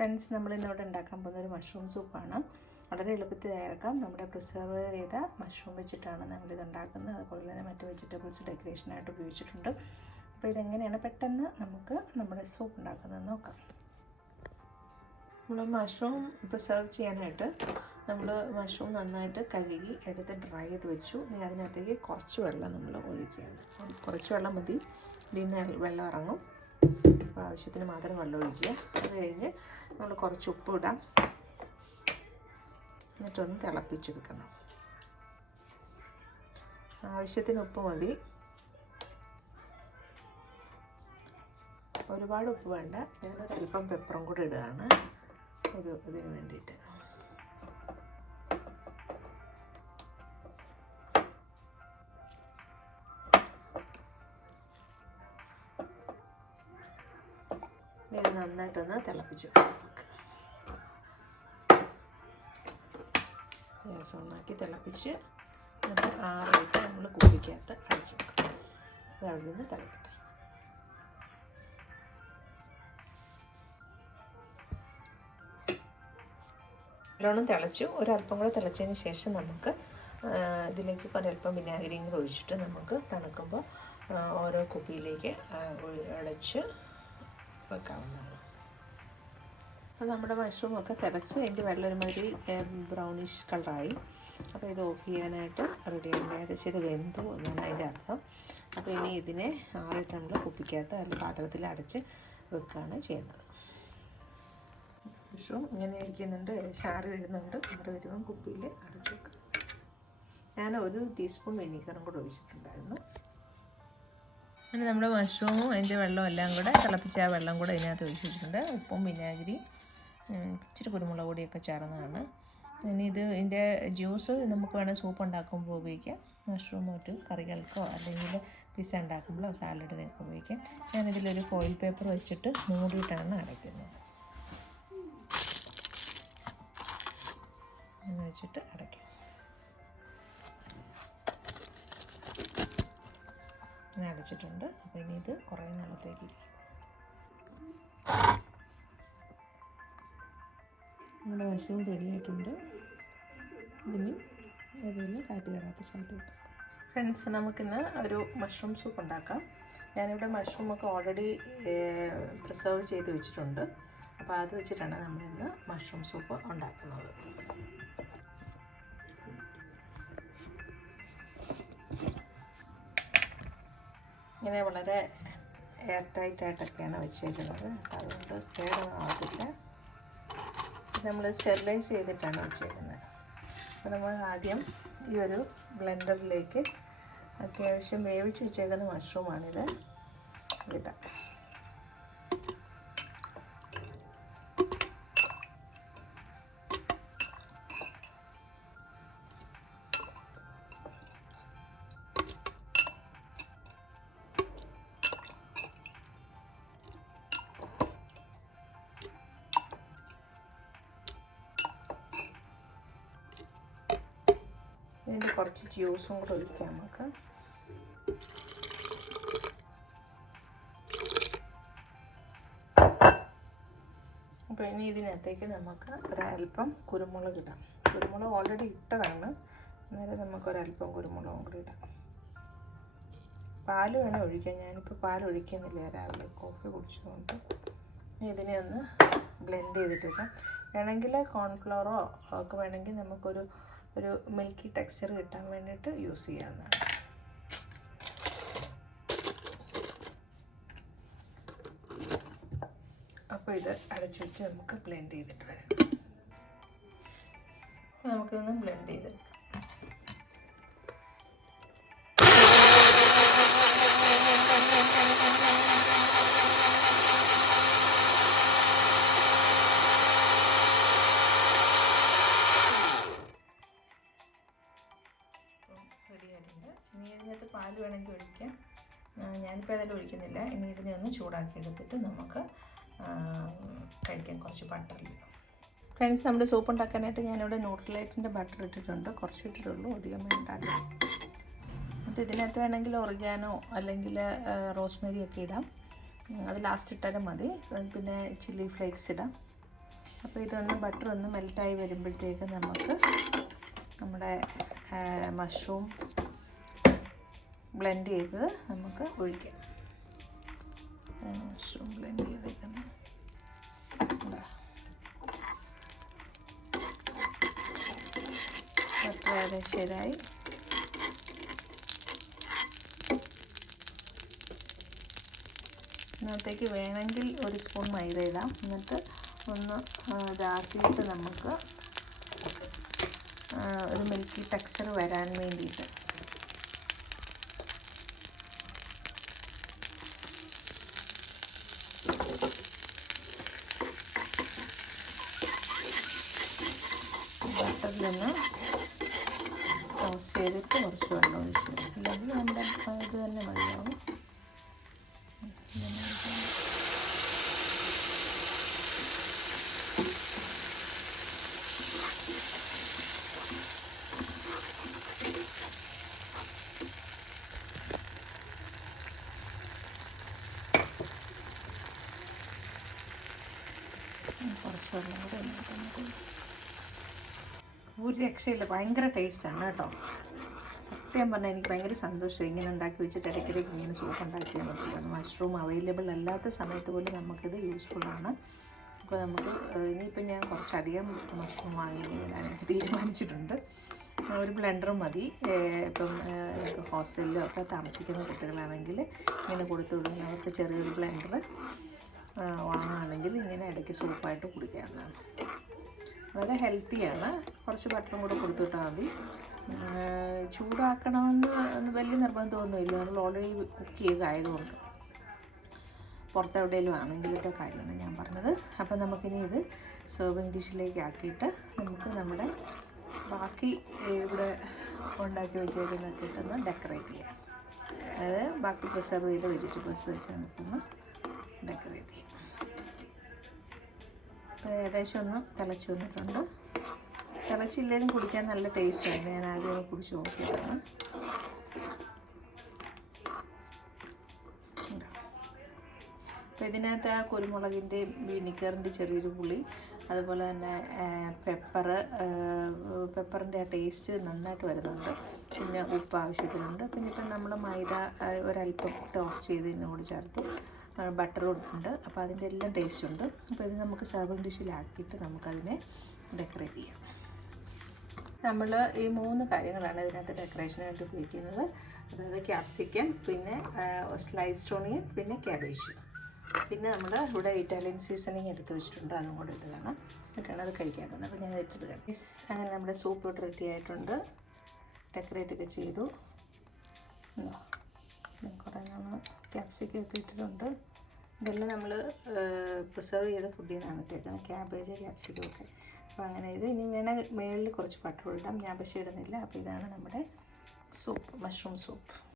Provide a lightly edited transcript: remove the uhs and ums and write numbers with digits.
Friends, നമ്മളിന്നിവിടെ ഉണ്ടാക്കാൻ പോകുന്ന ഒരു മഷ്റൂം സൂപ്പാണ്. വളരെ എളുപ്പത്തിൽ തയ്യാറാക്കാം. നമ്മുടെ പ്രിസർവ് ചെയ്ത മഷ്റൂം വെച്ചിട്ടാണ് നമ്മളിത് ഉണ്ടാക്കുന്നത്. അതുപോലെ തന്നെ മറ്റ് വെജിറ്റബിൾസ് ഡെക്കറേഷനായിട്ട് ഉപയോഗിച്ചിട്ടുണ്ട്. അപ്പോൾ ഇതെങ്ങനെയാണ് പെട്ടെന്ന് നമുക്ക് നമ്മുടെ സൂപ്പ് ഉണ്ടാക്കുന്നതെന്ന് നോക്കാം. നമ്മൾ മഷ്റൂം പ്രിസർവ് ചെയ്യാനായിട്ട് നമ്മൾ മഷ്റൂം നന്നായിട്ട് കഴുകി എടുത്ത് ഡ്രൈ ചെയ്ത് വെച്ചു. ഇനി അതിനകത്തേക്ക് കുറച്ച് വെള്ളം നമ്മൾ ഒഴിക്കുകയാണ്. കുറച്ച് വെള്ളം മതി, ഇതിൽ നിന്ന് വെള്ളം ഇറങ്ങും. അപ്പോൾ ആവശ്യത്തിന് മാത്രം വെള്ളം ഒഴിക്കുക. അത് കഴിഞ്ഞ് നമ്മൾ കുറച്ച് ഉപ്പ് ഇടാം, എന്നിട്ടൊന്ന് തിളപ്പിച്ചെടുക്കണം. ആവശ്യത്തിന് ഉപ്പ് മതി, ഒരുപാട് ഉപ്പ് വേണ്ട. ഞാനൊരല്പം പെപ്പറും കൂടെ ഇടുകയാണ് ഇതിന് വേണ്ടിയിട്ട്. ഇത് നന്നായിട്ടൊന്ന് തിളപ്പിച്ച് നമുക്ക് ഗ്യാസ് ഓണാക്കി തിളപ്പിച്ച് ആറായിട്ട് നമ്മൾ കുപ്പിക്കകത്ത് അടിച്ചു വെക്കണം. അത് അവിടെ നിന്ന് തിളക്കട്ടെ. നല്ലോണം തിളച്ചു. ഒരല്പം കൂടെ തിളച്ചതിന് ശേഷം നമുക്ക് ഇതിലേക്ക് ഒരല്പം വിനാഗിരിയും കൂടെ ഒഴിച്ചിട്ട് നമുക്ക് തണുക്കുമ്പോൾ ഓരോ കുപ്പിയിലേക്ക് അടച്ച് വെക്കാവുന്നതാണ്. അപ്പോൾ നമ്മുടെ മഷ്റൂമൊക്കെ തിളച്ച് അതിൻ്റെ വെള്ളം ഒരുമാതിരി ബ്രൗണിഷ് കളറായി. അപ്പോൾ ഇത് ഓഫ് ചെയ്യാനായിട്ട് റെഡിയാണ്. ഏകദേശം ഇത് വെന്തു എന്നാണ് അതിൻ്റെ അർത്ഥം. അപ്പോൾ ഇനി ഇതിനെ ആറിട്ട് നമ്മൾ കുപ്പിക്കകത്ത് അല്ലെങ്കിൽ പാത്രത്തിൽ അടച്ച് വെക്കുകയാണ് ചെയ്യുന്നത്. മഷ്റൂം ഇങ്ങനെ ഇരിക്കുന്നുണ്ട്, ഷാറ് വരുന്നുണ്ട്. ആറ് വരുമ്പം കുപ്പിയിൽ അടച്ച് വെക്കുക. ഞാൻ 1 ടീസ്പൂൺ വിനീഗറും കൂടെ ഒഴിച്ചിട്ടുണ്ടായിരുന്നു. അങ്ങനെ നമ്മുടെ മഷ്റൂമും അതിൻ്റെ വെള്ളവും എല്ലാം കൂടെ തിളപ്പിച്ച ആ വെള്ളം കൂടെ ഇതിനകത്ത് ഒഴിച്ച് വെച്ചിട്ടുണ്ട്. ഉപ്പും വിനാഗിരി ഇച്ചിരി കുരുമുളക് പൊടിയൊക്കെ ചേർന്നതാണ്. ഇനി ഇതിൻ്റെ ജ്യൂസ് നമുക്ക് വേണേൽ സൂപ്പ് ഉണ്ടാക്കുമ്പോൾ ഉപയോഗിക്കാം. മഷ്റൂം മറ്റ് കറികൾക്കോ അല്ലെങ്കിൽ പിസ്സ ഉണ്ടാക്കുമ്പോഴോ സാലഡിനൊക്കെ ഉപയോഗിക്കാം. ഞാനിതിലൊരു ഫോയിൽ പേപ്പർ വെച്ചിട്ട് മൂടിയിട്ടാണ് അടയ്ക്കുന്നത്. എന്ന് വെച്ചിട്ട് അടയ്ക്കാം. ഞാൻ അടച്ചിട്ടുണ്ട്. അപ്പോൾ ഇനി ഇത് കുറേ നാളത്തേക്ക് ഇരിക്കും. നമ്മുടെ മഷ്റൂം റെഡിയായിട്ടുണ്ട്. ഇതിന് ഏതെങ്കിലും കാറ്റ് കയറാത്ത സ്ഥലത്ത് കിട്ടും. ഫ്രണ്ട്സ്, നമുക്കിന്ന് ഒരു മഷ്റൂം സൂപ്പ് ഉണ്ടാക്കാം. ഞാനിവിടെ മഷ്റൂമൊക്കെ ഓൾറെഡി പ്രിസർവ് ചെയ്ത് വെച്ചിട്ടുണ്ട്. അപ്പോൾ അത് വെച്ചിട്ടാണ് നമ്മളിന്ന് മഷ്റൂം സൂപ്പ് ഉണ്ടാക്കുന്നത്. ഇങ്ങനെ വളരെ എയർ ടൈറ്റായിട്ടൊക്കെയാണ് വെച്ചേക്കുന്നത്. അതുകൊണ്ട് കേടൊന്നും ആവത്തില്ല. നമ്മൾ സ്റ്റെറിലൈസ് ചെയ്തിട്ടാണ് വെച്ചേക്കുന്നത്. അപ്പോൾ നമ്മൾ ആദ്യം ഈ ഒരു ബ്ലെൻഡറിലേക്ക് അത്യാവശ്യം വേവിച്ച് വെച്ചേക്കുന്ന മഷ്റൂമാണിത് ഇടാം. ഇതിൻ്റെ കുറച്ച് ജ്യൂസും കൂടെ ഒഴിക്കാം നമുക്ക്. അപ്പോൾ ഇനി ഇതിനകത്തേക്ക് നമുക്ക് ഒരല്പം കുരുമുളക് ഇടാം. കുരുമുളക് ഓൾറെഡി ഇട്ടതാണ്, അന്നേരം നമുക്കൊരല്പം കുരുമുളകും കൂടി ഇടാം. പാൽ വേണേൽ ഒഴിക്കാം. ഞാനിപ്പോൾ പാൽ ഒഴിക്കുന്നില്ല, രാവിലെ കോഫി കുടിച്ചതുകൊണ്ട്. ഇതിനെ ഒന്ന് ബ്ലെൻഡ് ചെയ്തിട്ടിടാം. വേണമെങ്കിൽ കോൺഫ്ലവറോ ഒക്കെ വേണമെങ്കിൽ നമുക്കൊരു മിൽക്കി ടെക്സ്ചർ കിട്ടാൻ വേണ്ടിയിട്ട് യൂസ് ചെയ്യാവുന്നതാണ്. അപ്പോൾ ഇത് അടച്ചു വെച്ച് നമുക്ക് ബ്ലെൻഡ് ചെയ്തിട്ട് വരാം. നമുക്കൊന്ന് ബ്ലെൻഡ് ചെയ്തെടുക്കാം. റെഡിയായിട്ടുണ്ട്. ഇനി ഇതിനകത്ത് പാൽ വേണമെങ്കിൽ ഒഴിക്കാം. ഞാനിപ്പോൾ ഏതായാലും ഒഴിക്കുന്നില്ല. ഇനി ഇതിനെ ഒന്ന് ചൂടാക്കി എടുത്തിട്ട് നമുക്ക് കഴിക്കാം കുറച്ച് ബട്ടറിൽ. ഫ്രണ്ട്സ്, നമ്മുടെ സൂപ്പ് ഉണ്ടാക്കാനായിട്ട് ഞാനിവിടെ ന്യൂട്രിലൈറ്റിൻ്റെ ബട്ടർ ഇട്ടിട്ടുണ്ട്. കുറച്ച് ഇട്ടിട്ടുള്ളൂ, അധികം വേണ്ടല്ലോ. എന്നിട്ട് ഇതിനകത്ത് വേണമെങ്കിൽ ഒറിഗാനോ അല്ലെങ്കിൽ റോസ്മേരി ഒക്കെ ഇടാം. അത് ലാസ്റ്റ് ഇട്ടാലും മതി. പിന്നെ ചില്ലി ഫ്ലേക്സ് ഇടാം. അപ്പോൾ ഇതൊന്ന് ബട്ടർ ഒന്ന് മെൽറ്റായി വരുമ്പോഴത്തേക്ക് നമുക്ക് നമ്മുടെ മഷ്റൂം ബ്ലെൻഡ് ചെയ്തത് നമുക്ക് ഒഴിക്കാം. മഷ്റൂം ബ്ലെൻഡ് ചെയ്തേക്കുന്നത് ബട്ടർ ശരിയായി. ഇതിനകത്തേക്ക് വേണമെങ്കിൽ ഒരു സ്പൂൺ മൈദ ഇടാം. എന്നിട്ട് ഒന്ന് ഇതാക്കിയിട്ട് നമുക്ക് ഒരു മിൽക്കി ടെക്സ്ചർ വരാൻ വേണ്ടിയിട്ട് ബട്ടറിൽ നിന്ന് ടോസ്റ്റ് ചെയ്തിട്ട് കുറച്ച് വെള്ളം ഒഴിച്ച്, അല്ലെങ്കിൽ നമ്മുടെ ഇത് തന്നെ മതിയാവും. കുറച്ച് വെള്ളം കൂടെ നമുക്ക് ഒരു രക്ഷയില്ല. ഭയങ്കര ടേസ്റ്റാണ് കേട്ടോ. സത്യം പറഞ്ഞാൽ എനിക്ക് ഭയങ്കര സന്തോഷം ഇങ്ങനെ ഉണ്ടാക്കി വെച്ചിട്ട് ഇടയ്ക്കിടയ്ക്ക് ഇങ്ങനെ സൂപ്പ് ഉണ്ടാക്കിയാൽ പറ്റില്ല. മഷ്റൂം അവൈലബിൾ അല്ലാത്ത സമയത്ത് പോലും നമുക്കിത് യൂസ്ഫുള്ളാണ്. അപ്പോൾ നമുക്ക് ഇനിയിപ്പോൾ ഞാൻ കുറച്ചധികം മഷ്റൂം വാങ്ങി ഇടാനായിട്ട് തീരുമാനിച്ചിട്ടുണ്ട്. ഒരു ബ്ലെൻഡറും മതി. ഇപ്പം ഹോസ്റ്റലിലോ ഒക്കെ താമസിക്കുന്ന കുട്ടികളാണെങ്കിൽ ഇങ്ങനെ കൊടുത്തു വിടുന്നവർക്ക് ചെറിയൊരു ബ്ലെൻഡർ വാങ്ങുകയാണെങ്കിൽ ഇങ്ങനെ ഇടയ്ക്ക് സൂപ്പായിട്ട് കുടിക്കാവുന്നതാണ്. വളരെ ഹെൽത്തിയാണ്. കുറച്ച് ബട്ടറും കൂടെ കൊടുത്തുവിട്ടാൽ മതി. ചൂടാക്കണമെന്ന് വലിയ നിർബന്ധമൊന്നുമില്ല. നമ്മൾ ഓൾറെഡി കുക്ക് ചെയ്തായതുകൊണ്ട്. പുറത്തെവിടെയെങ്കിലും ആണെങ്കിലത്തെ കാര്യമാണ് ഞാൻ പറഞ്ഞത്. അപ്പം നമുക്കിനി ഇത് സെർവിങ് ഡിഷിലേക്ക് ആക്കിയിട്ട് നമുക്ക് നമ്മുടെ ബാക്കി ഇവിടെ ഉണ്ടാക്കി വെച്ചേക്കുന്നതൊക്കെ ഇട്ടൊന്ന് ഡെക്കറേറ്റ് ചെയ്യാം. അതായത് ബാക്കി പ്രിസർവ് ചെയ്ത വെജിറ്റബിൾസ് വെച്ച് നമുക്കൊന്ന് ഡെക്കറേറ്റ് ചെയ്യാം. അപ്പോൾ ഏകദേശം ഒന്ന് തിളച്ച് വന്നിട്ടുണ്ട്. തിളച്ചില്ലെങ്കിലും കുടിക്കാൻ നല്ല ടേസ്റ്റാണ്. ഞാൻ ആദ്യമൊക്കെ കുടിച്ച് നോക്കിയതാണ്. അപ്പോൾ ഇതിനകത്ത് ആ കുരുമുളകിൻ്റെയും വിനിഗറിൻ്റെ ചെറിയൊരു പുളി, അതുപോലെ തന്നെ പെപ്പറിൻ്റെ ആ ടേസ്റ്റ് നന്നായിട്ട് വരുന്നുണ്ട്. പിന്നെ ഉപ്പ് ആവശ്യത്തിനുണ്ട്. പിന്നെ ഇപ്പം നമ്മൾ മൈദ ഒരല്പം ടോസ്റ്റ് ചെയ്ത് ഇതിനോട് ചേർത്ത് ബട്ടറും ഉണ്ട്. അപ്പോൾ അതിൻ്റെ എല്ലാം ടേസ്റ്റ് ഉണ്ട്. അപ്പോൾ ഇത് നമുക്ക് സെർവിങ് ഡിഷിലാക്കിയിട്ട് നമുക്കതിനെ ഡെക്കറേറ്റ് ചെയ്യാം. നമ്മൾ ഈ 3 കാര്യങ്ങളാണ് ഇതിനകത്ത് ഡെക്കറേഷനായിട്ട് ഉപയോഗിക്കുന്നത്. അതായത് ക്യാപ്സിക്കം, പിന്നെ സ്ലൈസ്ഡ് ഓണിയൻ, പിന്നെ ക്യാബേജ്. പിന്നെ നമ്മൾ ഇവിടെ ഇറ്റാലിയൻ സീസണിങ് എടുത്ത് വെച്ചിട്ടുണ്ട്. അതും കൂടെ ഇടുകയാണ്. എന്നിട്ടാണ് അത് കഴിക്കാൻ പോകുന്നത്. അപ്പോൾ ഞാൻ ഇട്ടിട്ട് കാണാം. അങ്ങനെ നമ്മുടെ സൂപ്പ് ഇവിടെ റെഡി ആയിട്ടുണ്ട്. ഡെക്കറേറ്റ് ഒക്കെ ചെയ്തു. കുറേ നമ്മൾ ക്യാപ്സിക്കം ഒക്കെ ഇട്ടിട്ടുണ്ട്. ഇതെല്ലാം നമ്മൾ പ്രിസർവ് ചെയ്ത ഫുഡിൽ നിന്നാണ് ഇട്ടേക്കുന്നത്. ക്യാബേജ്, ക്യാപ്സിക്കം ഒക്കെ. അപ്പോൾ അങ്ങനെ ഇത് ഇനി വേണേൽ മേളിൽ കുറച്ച് ബട്ടർ ഇടാം. ഞാൻ പക്ഷേ ഇടുന്നില്ല. അപ്പോൾ ഇതാണ് നമ്മുടെ സൂപ്പ്, മഷ്റൂം സൂപ്പ്.